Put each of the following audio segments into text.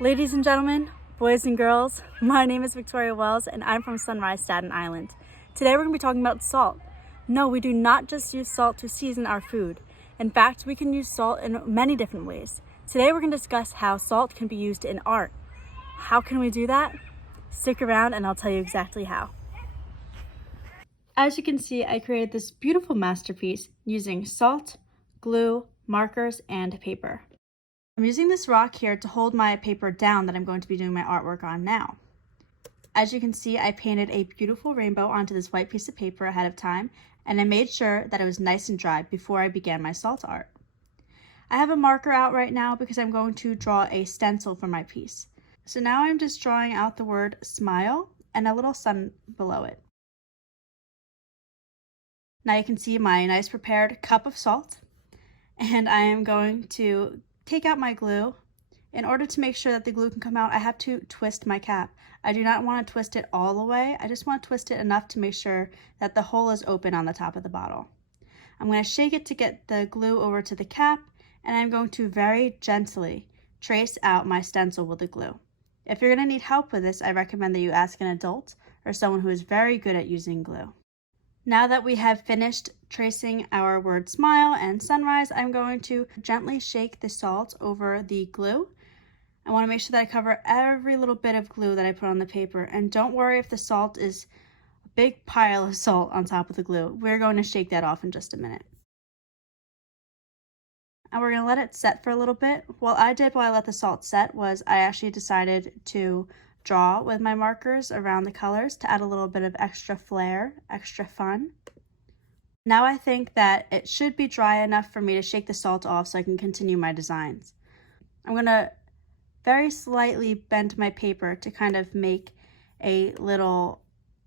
Ladies and gentlemen, boys and girls, my name is Victoria Wells and I'm from Sunrise, Staten Island. Today we're going to be talking about salt. No, we do not just use salt to season our food. In fact, we can use salt in many different ways. Today we're going to discuss how salt can be used in art. How can we do that? Stick around and I'll tell you exactly how. As you can see, I created this beautiful masterpiece using salt, glue, markers, and paper. I'm using this rock here to hold my paper down that I'm going to be doing my artwork on now. As you can see, I painted a beautiful rainbow onto this white piece of paper ahead of time, and I made sure that it was nice and dry before I began my salt art. I have a marker out right now because I'm going to draw a stencil for my piece. So now I'm just drawing out the word smile and a little sun below it. Now you can see my nice prepared cup of salt, and I am going to take out my glue. In order to make sure that the glue can come out, I have to twist my cap. I do not want to twist it all the way. I just want to twist it enough to make sure that the hole is open on the top of the bottle. I'm going to shake it to get the glue over to the cap, and I'm going to very gently trace out my stencil with the glue. If you're going to need help with this, I recommend that you ask an adult or someone who is very good at using glue. Now that we have finished tracing our word smile and sunrise, I'm going to gently shake the salt over the glue. I want to make sure that I cover every little bit of glue that I put on the paper. And don't worry if the salt is a big pile of salt on top of the glue. We're going to shake that off in just a minute. And we're going to let it set for a little bit. What I did while I let the salt set was I actually decided to draw with my markers around the colors to add a little bit of extra flair, extra fun. Now I think that it should be dry enough for me to shake the salt off so I can continue my designs. I'm going to very slightly bend my paper to kind of make a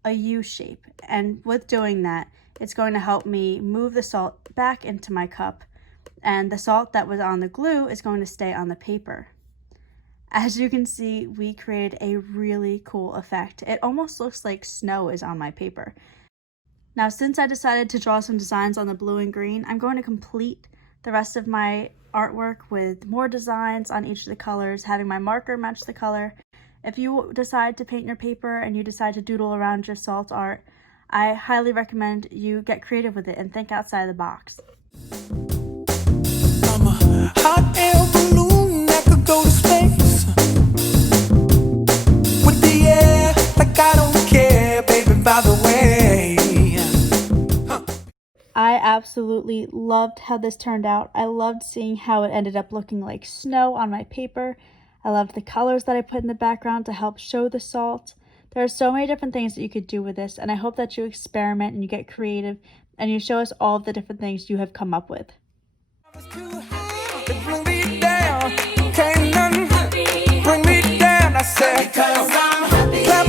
U shape. And with doing that, it's going to help me move the salt back into my cup, and the salt that was on the glue is going to stay on the paper. As you can see, we created a really cool effect. It almost looks like snow is on my paper. Now, since I decided to draw some designs on the blue and green, I'm going to complete the rest of my artwork with more designs on each of the colors, having my marker match the color. If you decide to paint your paper and you decide to doodle around your salt art, I highly recommend you get creative with it and think outside the box. I'm a hot air balloon that could go to space. With the air, like I don't care, baby, by the way. I absolutely loved how this turned out. I loved seeing how it ended up looking like snow on my paper. I loved the colors that I put in the background to help show the salt. There are so many different things that you could do with this, and I hope that you experiment and you get creative and you show us all of the different things you have come up with. Bring me down, can't nothing bring me down. I said, 'cause I'm happy.